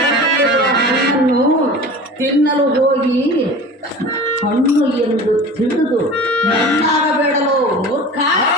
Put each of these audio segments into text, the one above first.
ಮಾವಿನಣ್ಣು ತಿನ್ನಲು ಹೋಗಿ ಹಣ್ಣು ಎಂದು ತಿಳಿದು ಮಣ್ಣಾಗಬೇಡಲು ಕಾಯಿ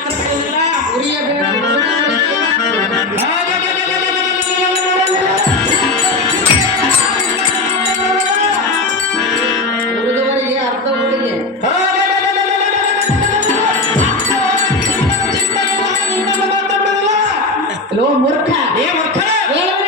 ఒక్క ఏ ఒక్క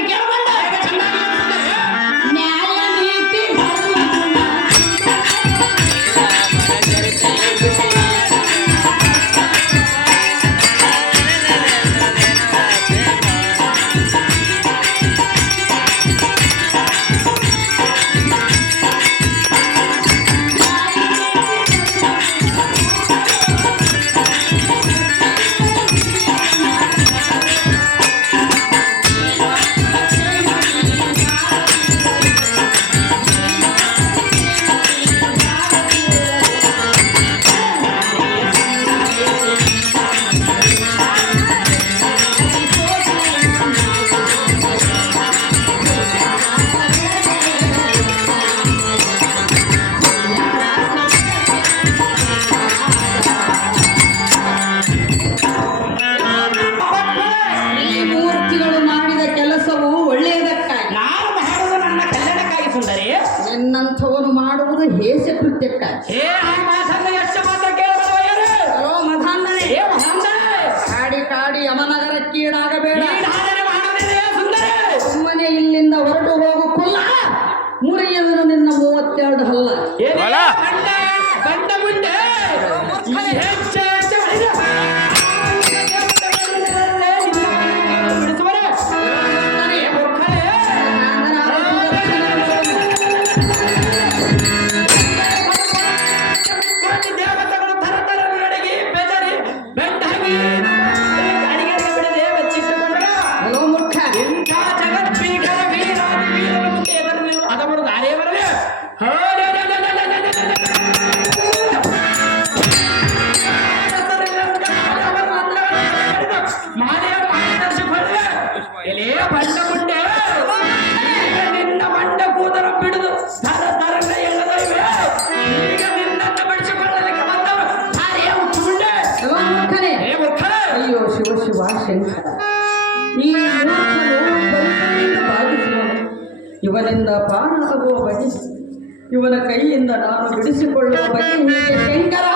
ಮಾಡುವುದು ಹೇಸ ಕೃತ್ಯಕ್ಕಾಡಿ ಕಾಡಿ ಕಾಡಿ ಯಮನಗರಕ್ಕೀಡಾಗಬೇಡ ಸುಮ್ಮನೆ ಇಲ್ಲಿಂದ ಹೊರಟು ಹೋಗು ಕುಲ್ಲ. ನಿನ್ನ ಮೂವತ್ತೆರಡು ಹಲ್ಲ. ತಿಳಿಸ್ತಾರೆ ಈ ಇವನಿಂದ ಪಾರಾಗುವ ಬಗೆ ಇವನ ಕೈಯಿಂದ ನಾನು ಬಿಡಿಸಿಕೊಳ್ಳುವ ಬಗೆ ಶಂಕರ